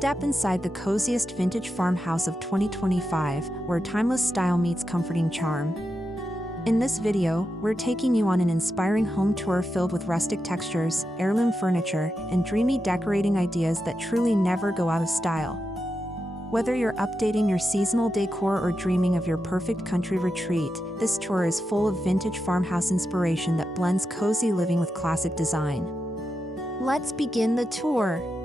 Step inside the coziest vintage farmhouse of 2025, where timeless style meets comforting charm. In this video, we're taking you on an inspiring home tour filled with rustic textures, heirloom furniture, and dreamy decorating ideas that truly never go out of style. Whether you're updating your seasonal decor or dreaming of your perfect country retreat, this tour is full of vintage farmhouse inspiration that blends cozy living with classic design. Let's begin the tour.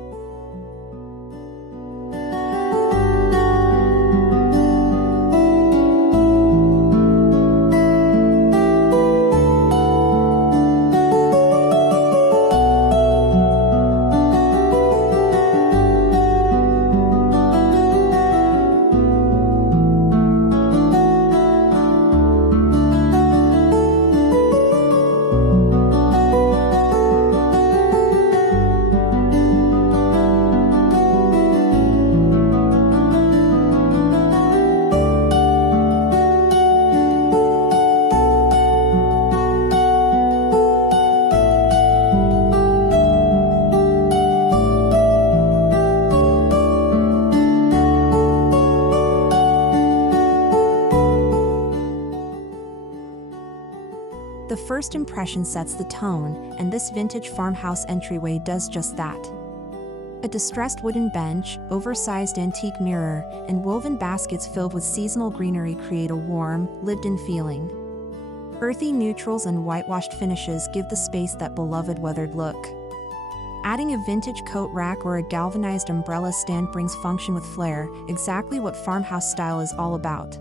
The first impression sets the tone, and this vintage farmhouse entryway does just that. A distressed wooden bench, oversized antique mirror, and woven baskets filled with seasonal greenery create a warm, lived-in feeling. Earthy neutrals and whitewashed finishes give the space that beloved weathered look. Adding a vintage coat rack or a galvanized umbrella stand brings function with flair, exactly what farmhouse style is all about.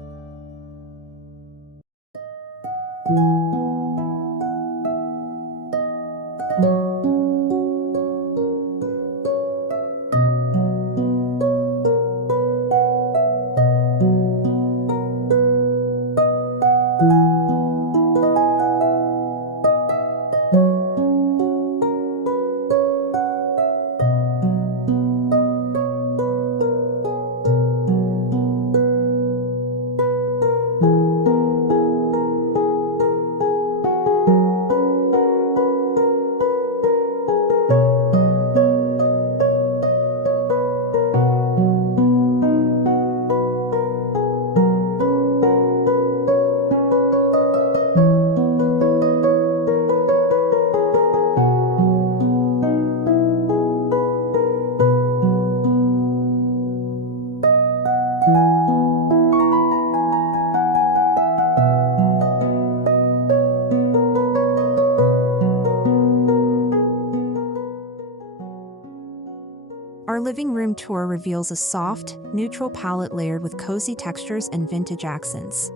Our living room tour reveals a soft, neutral palette layered with cozy textures and vintage accents.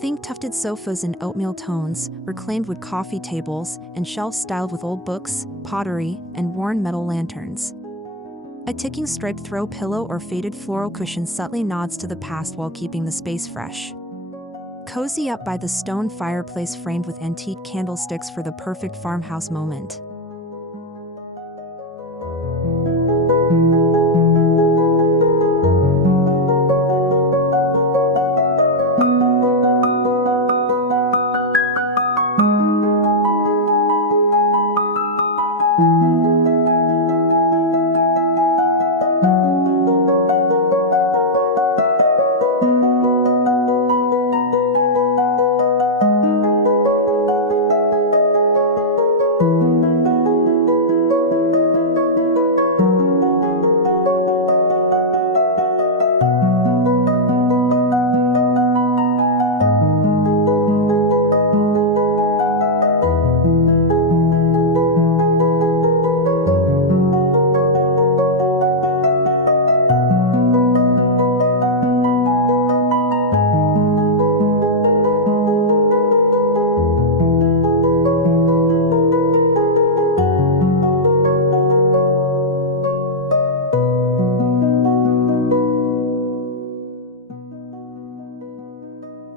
Think tufted sofas in oatmeal tones, reclaimed wood coffee tables, and shelves styled with old books, pottery, and worn metal lanterns. A ticking striped throw pillow or faded floral cushion subtly nods to the past while keeping the space fresh. Cozy up by the stone fireplace framed with antique candlesticks for the perfect farmhouse moment.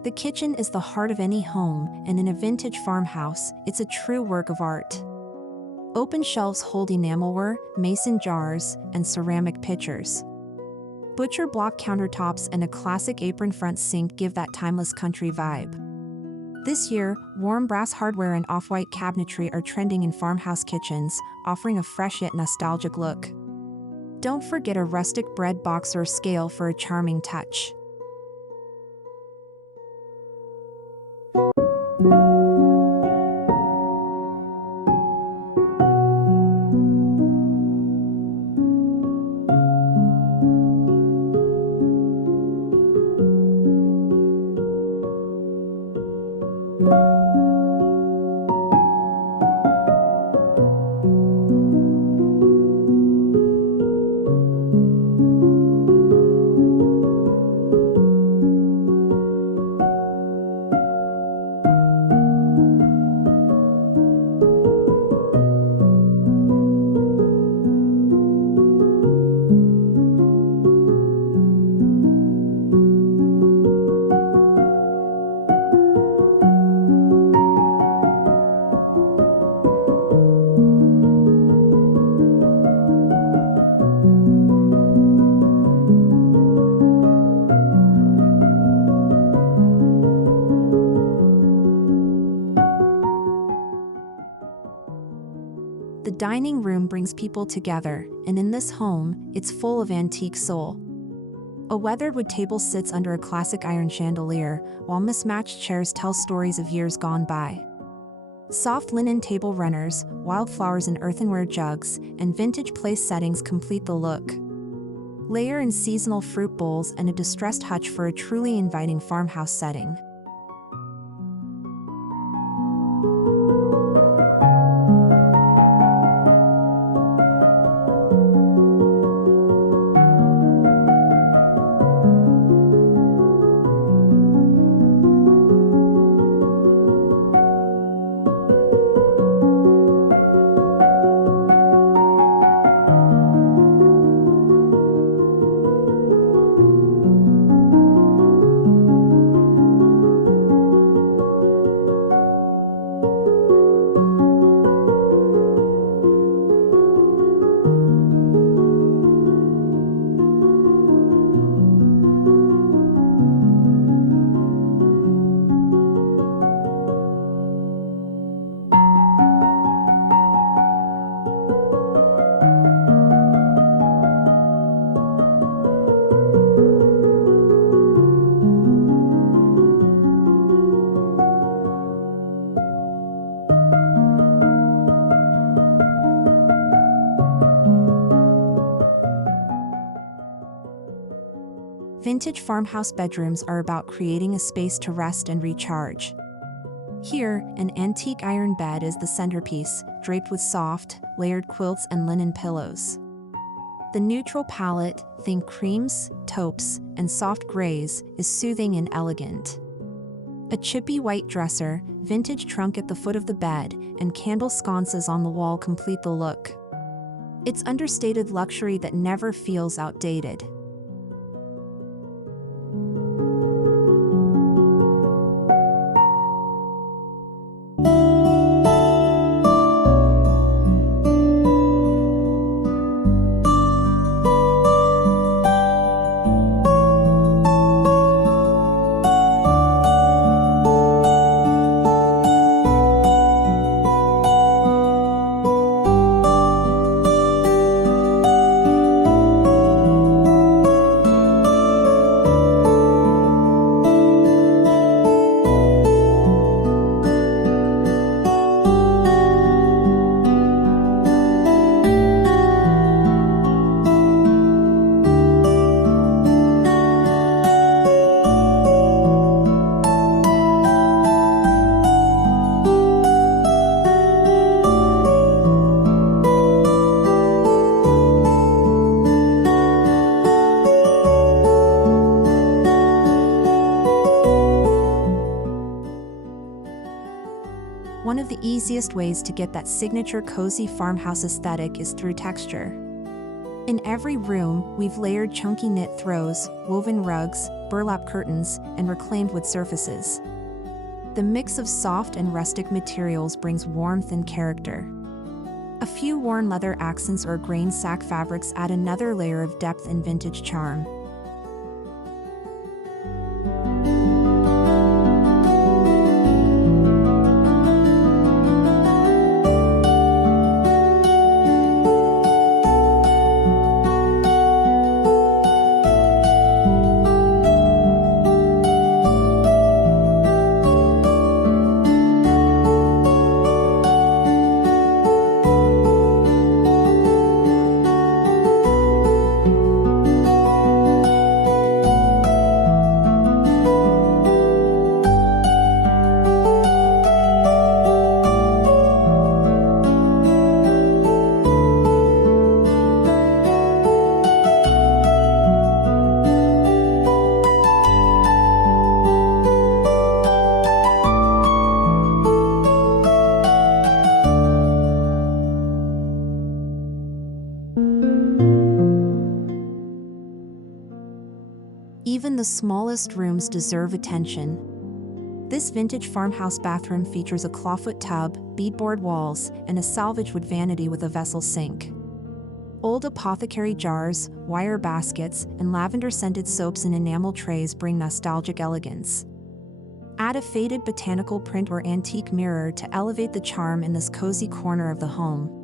The kitchen is the heart of any home, and in a vintage farmhouse, it's a true work of art. Open shelves hold enamelware, mason jars, and ceramic pitchers. Butcher block countertops and a classic apron front sink give that timeless country vibe. This year, warm brass hardware and off-white cabinetry are trending in farmhouse kitchens, offering a fresh yet nostalgic look. Don't forget a rustic bread box or scale for a charming touch. The dining room brings people together, and in this home, it's full of antique soul. A weathered table sits under a classic iron chandelier, while mismatched chairs tell stories of years gone by. Soft linen table runners, wildflowers in earthenware jugs, and vintage place settings complete the look. Layer in seasonal fruit bowls and a distressed hutch for a truly inviting farmhouse setting. Vintage farmhouse bedrooms are about creating a space to rest and recharge. Here, an antique iron bed is the centerpiece, draped with soft, layered quilts and linen pillows. The neutral palette, think creams, taupes, and soft grays, is soothing and elegant. A chippy white dresser, vintage trunk at the foot of the bed, and candle sconces on the wall complete the look. It's understated luxury that never feels outdated. One of the easiest ways to get that signature cozy farmhouse aesthetic is through texture. In every room, we've layered chunky knit throws, woven rugs, burlap curtains, and reclaimed wood surfaces. The mix of soft and rustic materials brings warmth and character. A few worn leather accents or grain sack fabrics add another layer of depth and vintage charm. Even the smallest rooms deserve attention. This vintage farmhouse bathroom features a clawfoot tub, beadboard walls, and a salvage wood vanity with a vessel sink. Old apothecary jars, wire baskets, and lavender-scented soaps in enamel trays bring nostalgic elegance. Add a faded botanical print or antique mirror to elevate the charm in this cozy corner of the home.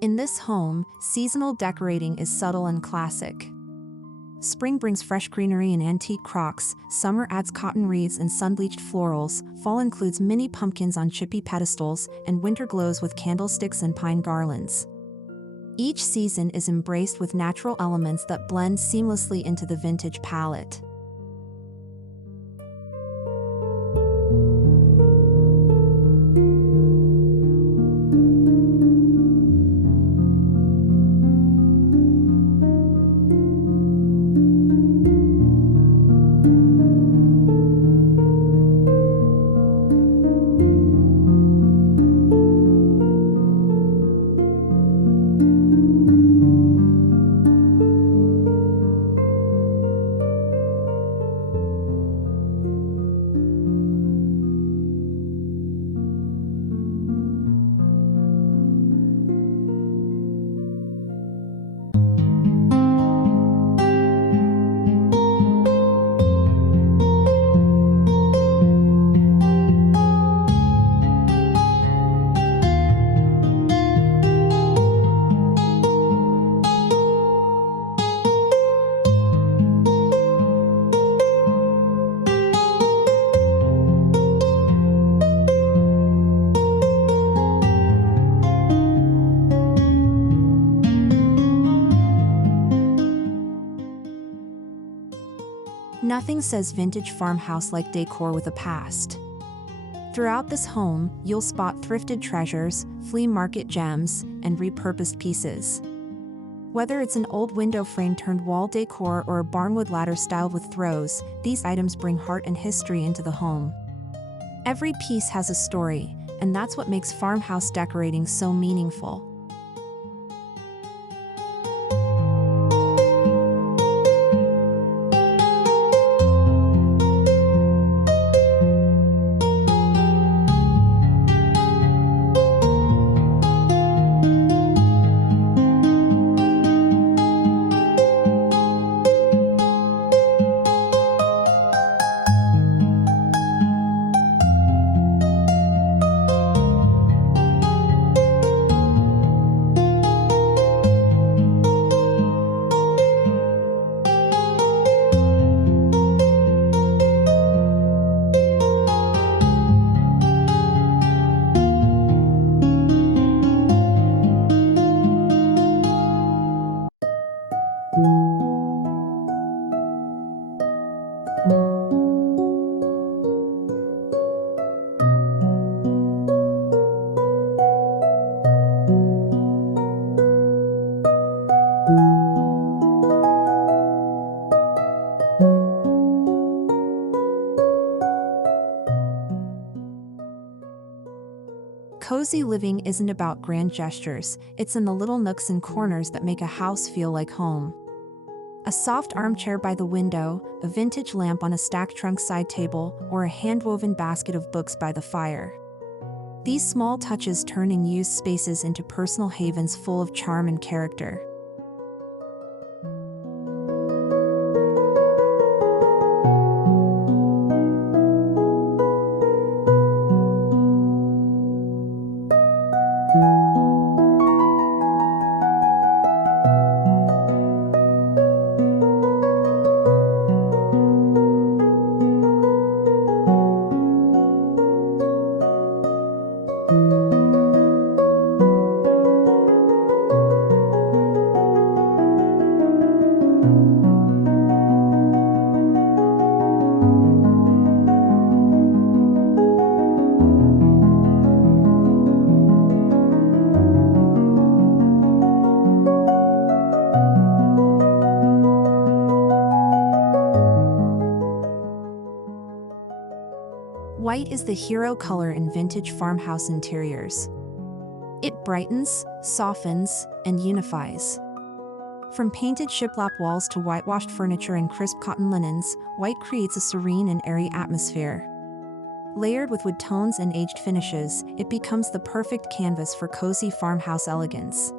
In this home, seasonal decorating is subtle and classic. Spring brings fresh greenery and antique crocks, summer adds cotton wreaths and sun-bleached florals, fall includes mini pumpkins on chippy pedestals, and winter glows with candlesticks and pine garlands. Each season is embraced with natural elements that blend seamlessly into the vintage palette. Nothing says vintage farmhouse like decor with a past. Throughout this home, you'll spot thrifted treasures, flea market gems, and repurposed pieces. Whether it's an old window frame turned wall decor or a barnwood ladder styled with throws, these items bring heart and history into the home. Every piece has a story, and that's what makes farmhouse decorating so meaningful. Cozy living isn't about grand gestures, it's in the little nooks and corners that make a house feel like home. A soft armchair by the window, a vintage lamp on a stacked trunk side table, or a hand-woven basket of books by the fire. These small touches turn unused spaces into personal havens full of charm and character. White is the hero color in vintage farmhouse interiors. It brightens, softens, and unifies. From painted shiplap walls to whitewashed furniture and crisp cotton linens, white creates a serene and airy atmosphere. Layered with wood tones and aged finishes, it becomes the perfect canvas for cozy farmhouse elegance.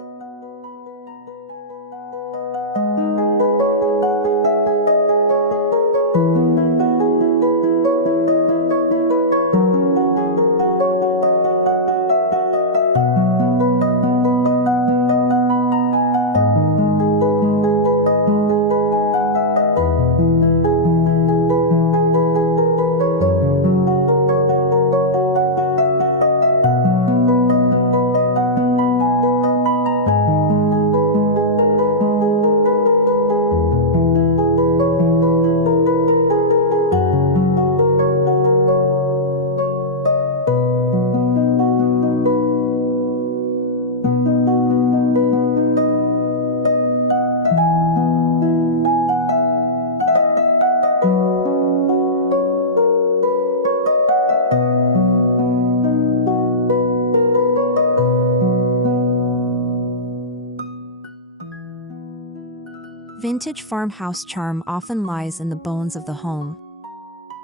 Vintage farmhouse charm often lies in the bones of the home.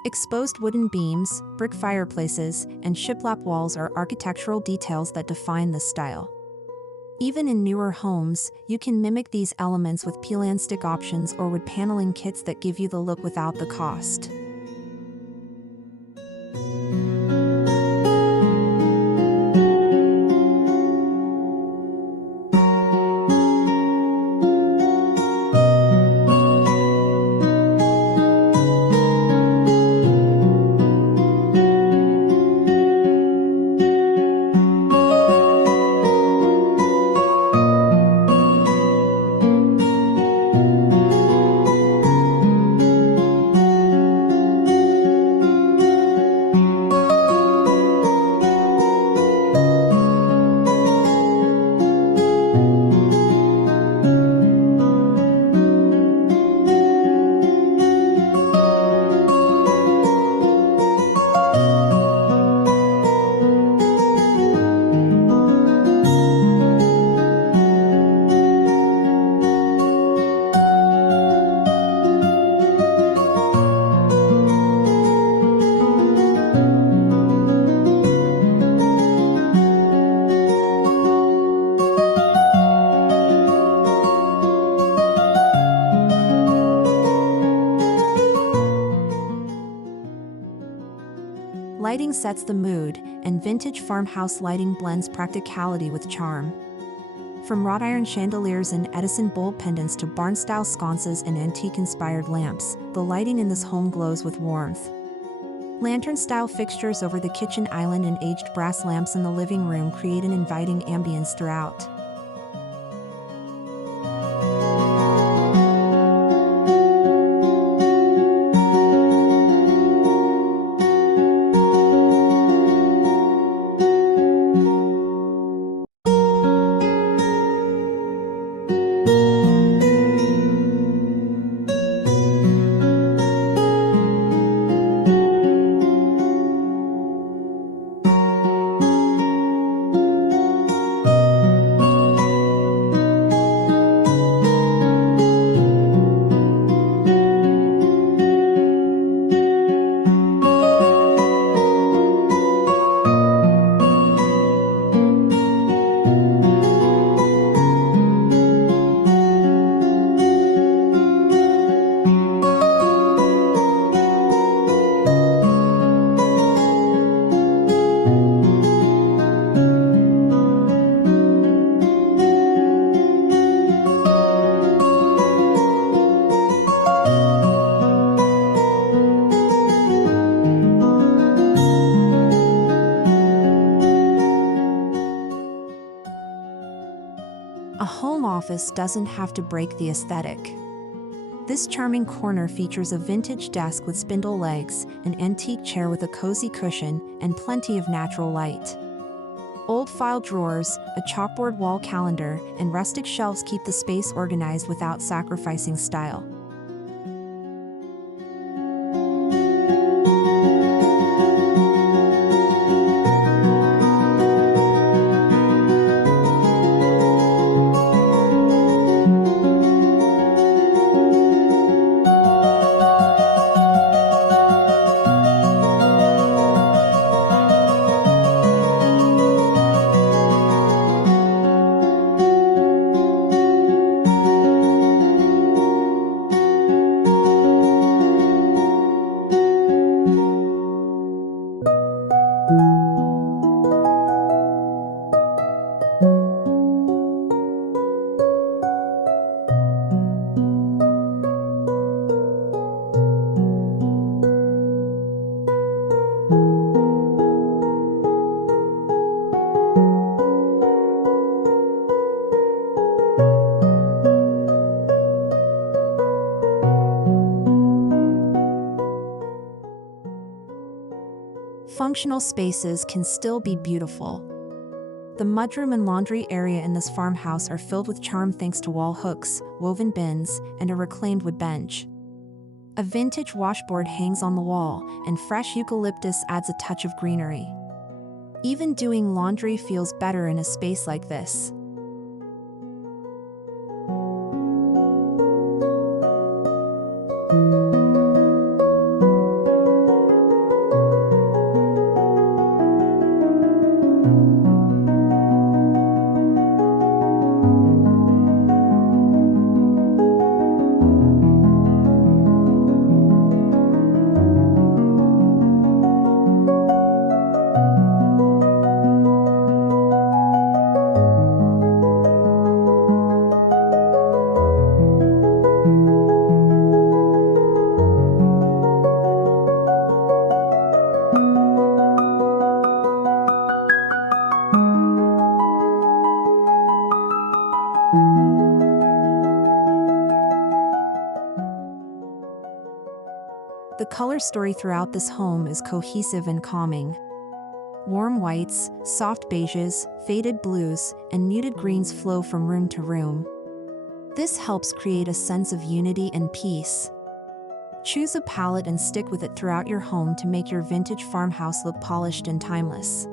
Exposed wooden beams, brick fireplaces, and shiplap walls are architectural details that define the style. Even in newer homes, you can mimic these elements with peel and stick options or wood paneling kits that give you the look without the cost. Lighting sets the mood, and vintage farmhouse lighting blends practicality with charm. From wrought iron chandeliers and Edison bulb pendants to barn-style sconces and antique-inspired lamps, the lighting in this home glows with warmth. Lantern-style fixtures over the kitchen island and aged brass lamps in the living room create an inviting ambience throughout. office doesn't have to break the aesthetic. This charming corner features a vintage desk with spindle legs, an antique chair with a cozy cushion, and plenty of natural light. Old file drawers, a chalkboard wall calendar, and rustic shelves keep the space organized without sacrificing style. Functional spaces can still be beautiful. The mudroom and laundry area in this farmhouse are filled with charm thanks to wall hooks, woven bins, and a reclaimed wood bench. A vintage washboard hangs on the wall, and fresh eucalyptus adds a touch of greenery. Even doing laundry feels better in a space like this. The color story throughout this home is cohesive and calming. Warm whites, soft beiges, faded blues, and muted greens flow from room to room. This helps create a sense of unity and peace. Choose a palette and stick with it throughout your home to make your vintage farmhouse look polished and timeless.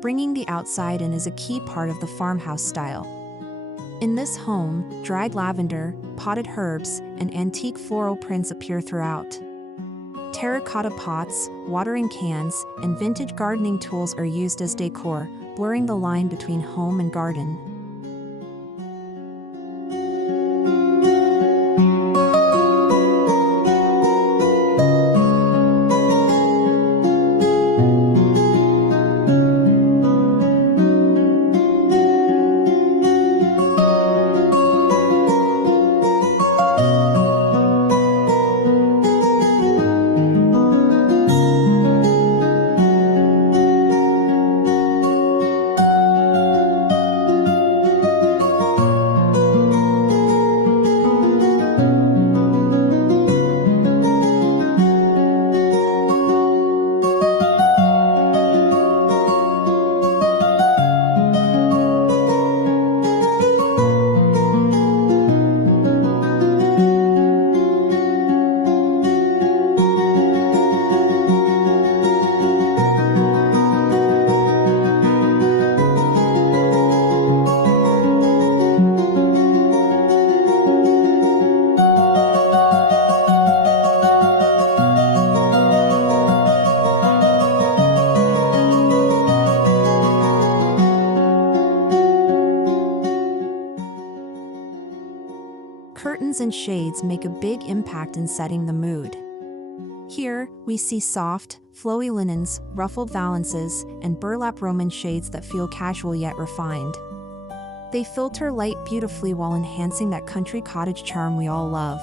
Bringing the outside in is a key part of the farmhouse style. In this home, dried lavender, potted herbs, and antique floral prints appear throughout. Terracotta pots, watering cans, and vintage gardening tools are used as decor, blurring the line between home and garden. colors and shades make a big impact in setting the mood. Here, we see soft, flowy linens, ruffled valances, and burlap Roman shades that feel casual yet refined. They filter light beautifully while enhancing that country cottage charm we all love.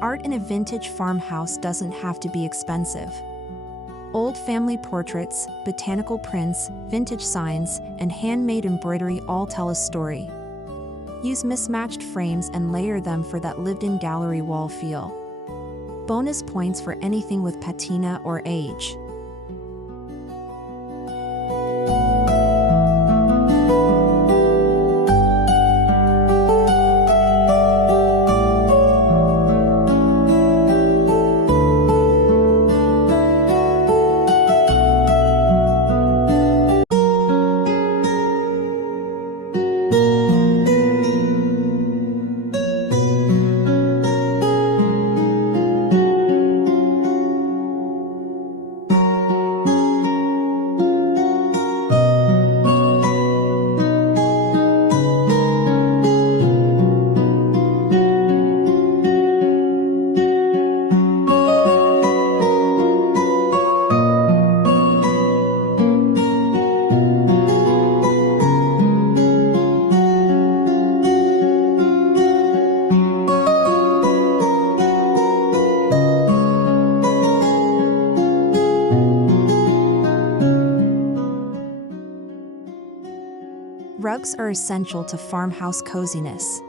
Art in a vintage farmhouse doesn't have to be expensive. Old family portraits, botanical prints, vintage signs, and handmade embroidery all tell a story. Use mismatched frames and layer them for that lived-in gallery wall feel. Bonus points for anything with patina or age. Rugs are essential to farmhouse coziness.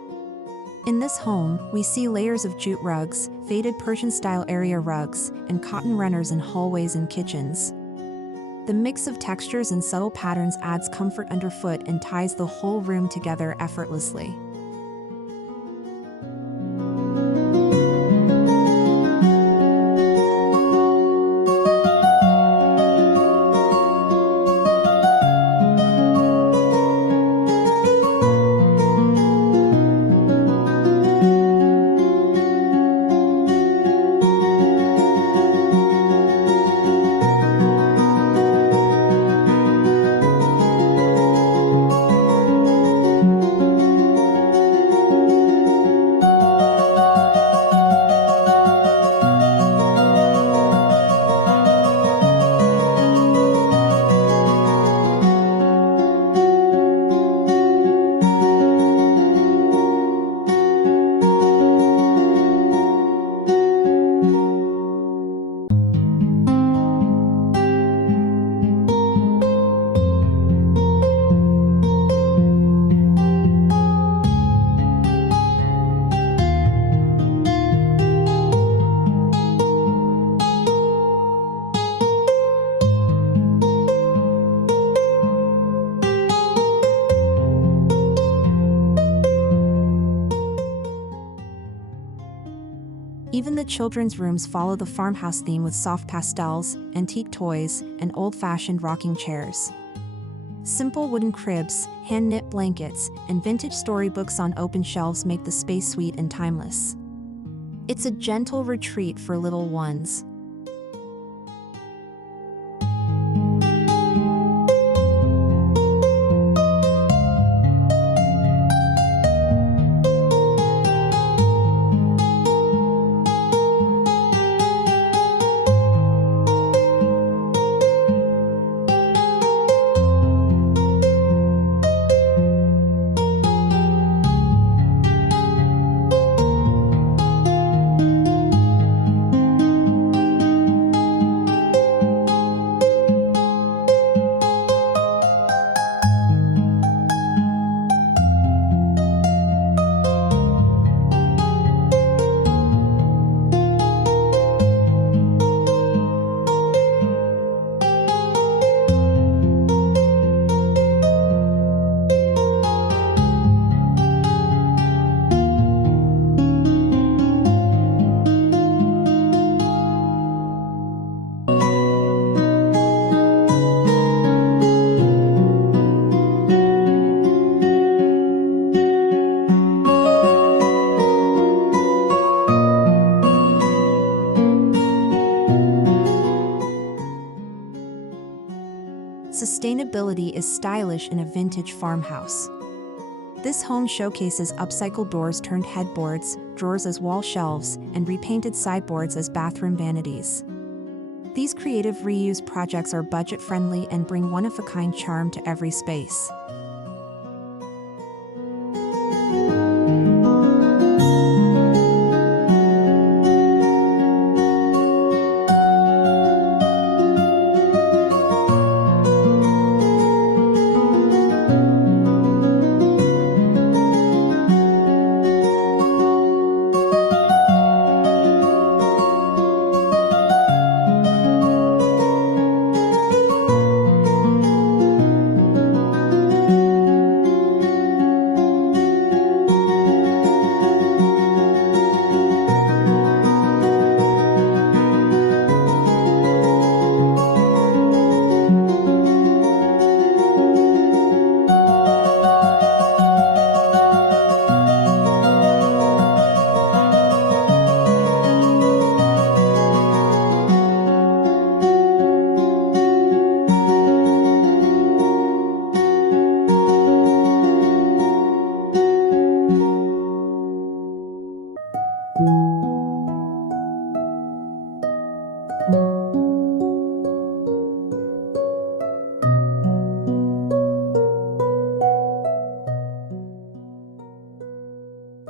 In this home, we see layers of jute rugs, faded Persian-style area rugs, and cotton runners in hallways and kitchens. The mix of textures and subtle patterns adds comfort underfoot and ties the whole room together effortlessly. Even the children's rooms follow the farmhouse theme with soft pastels, antique toys, and old-fashioned rocking chairs. Simple wooden cribs, hand-knit blankets, and vintage storybooks on open shelves make the space sweet and timeless. It's a gentle retreat for little ones. sustainability is stylish in a vintage farmhouse. This home showcases upcycled doors turned headboards, drawers as wall shelves, and repainted sideboards as bathroom vanities. These creative reuse projects are budget-friendly and bring one-of-a-kind charm to every space.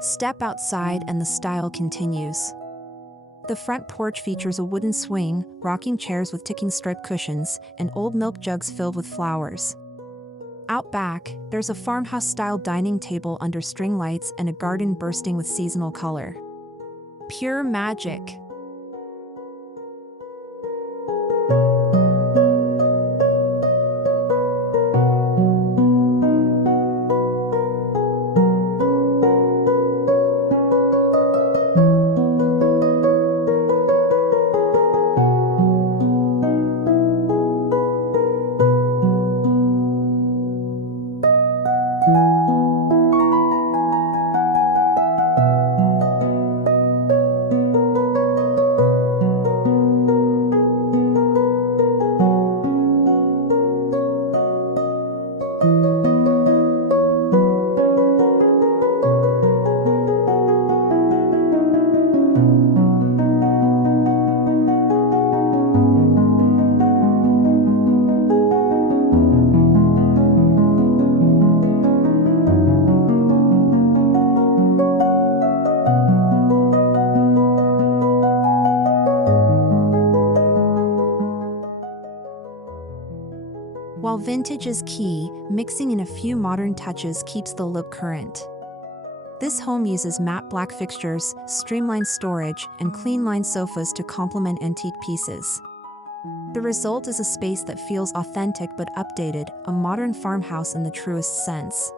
Step outside and the style continues. The front porch features a wooden swing, rocking chairs with ticking strip cushions, and old milk jugs filled with flowers. Out back, there's a farmhouse-style dining table under string lights and a garden bursting with seasonal color. Pure magic. While vintage is key, mixing in a few modern touches keeps the look current. This home uses matte black fixtures, streamlined storage, and clean-lined sofas to complement antique pieces. The result is a space that feels authentic but updated, a modern farmhouse in the truest sense.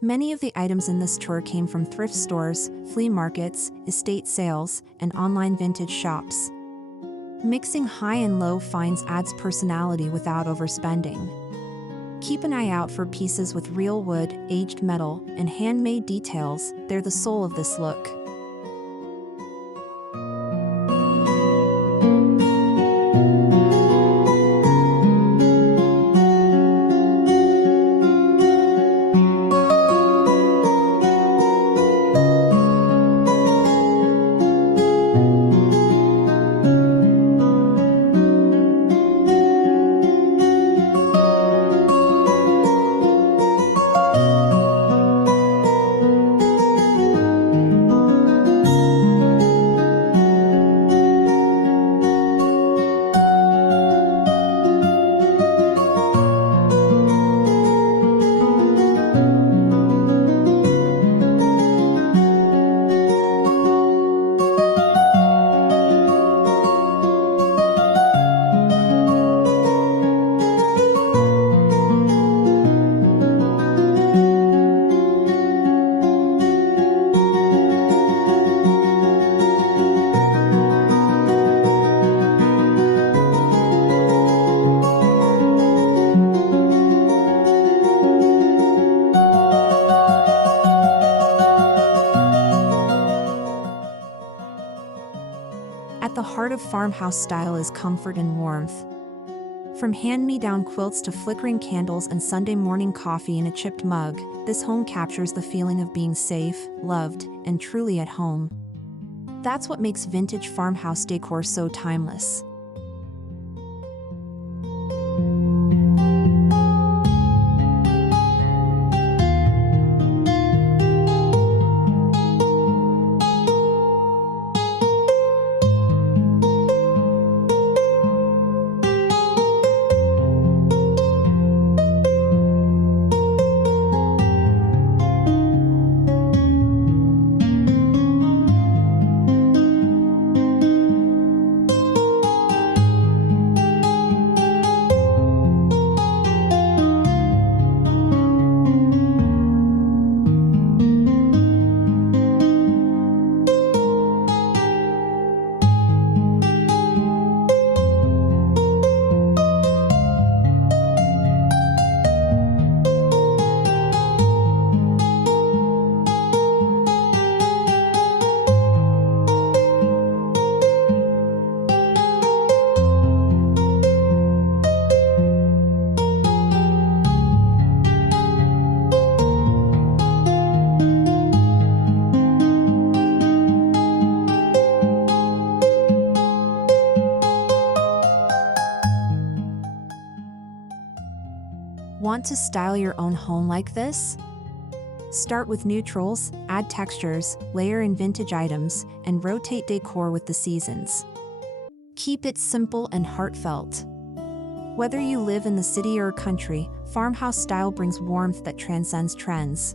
Many of the items in this tour came from thrift stores, flea markets, estate sales, and online vintage shops. Mixing high and low finds adds personality without overspending. Keep an eye out for pieces with real wood, aged metal, and handmade details. They're the soul of this look. heart of farmhouse style is comfort and warmth. From hand-me-down quilts to flickering candles and Sunday morning coffee in a chipped mug, this home captures the feeling of being safe, loved, and truly at home. That's what makes vintage farmhouse decor so timeless. Want to style your own home like this? Start with neutrals, add textures, layer in vintage items, and rotate decor with the seasons. Keep it simple and heartfelt. Whether you live in the city or country, farmhouse style brings warmth that transcends trends.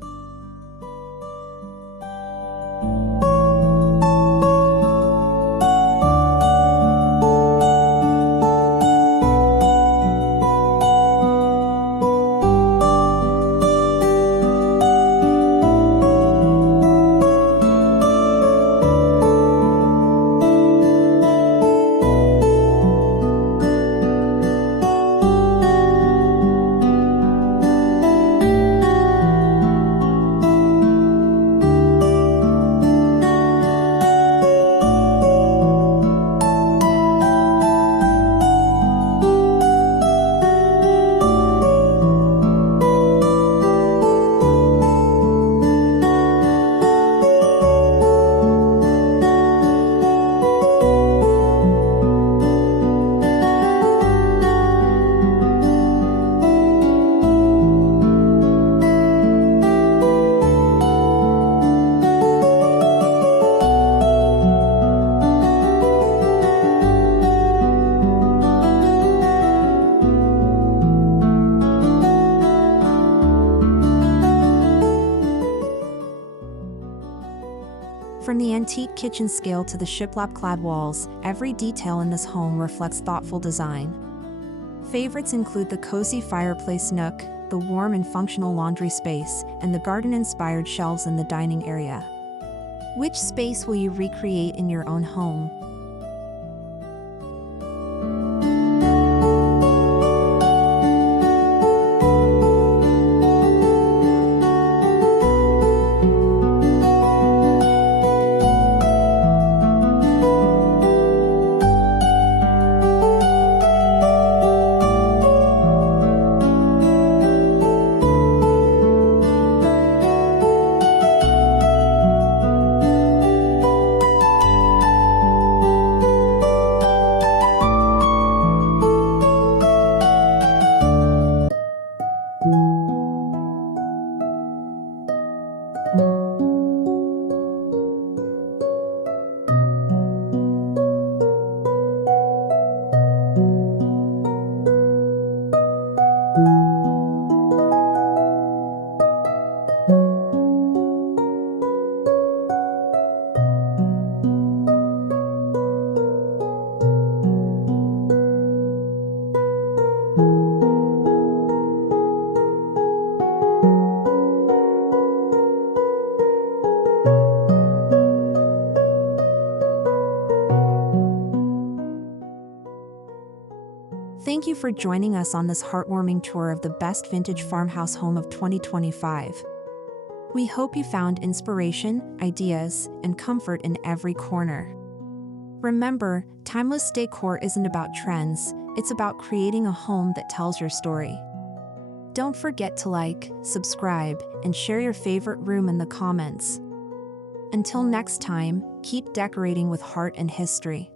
From the antique kitchen scale to the shiplap clad walls, every detail in this home reflects thoughtful design. Favorites include the cozy fireplace nook, the warm and functional laundry space, and the garden-inspired shelves in the dining area. Which space will you recreate in your own home? Thank you for joining us on this heartwarming tour of the best vintage farmhouse home of 2025. We hope you found inspiration, ideas, and comfort in every corner. Remember, timeless decor isn't about trends, it's about creating a home that tells your story. Don't forget to like, subscribe, and share your favorite room in the comments. Until next time, keep decorating with heart and history.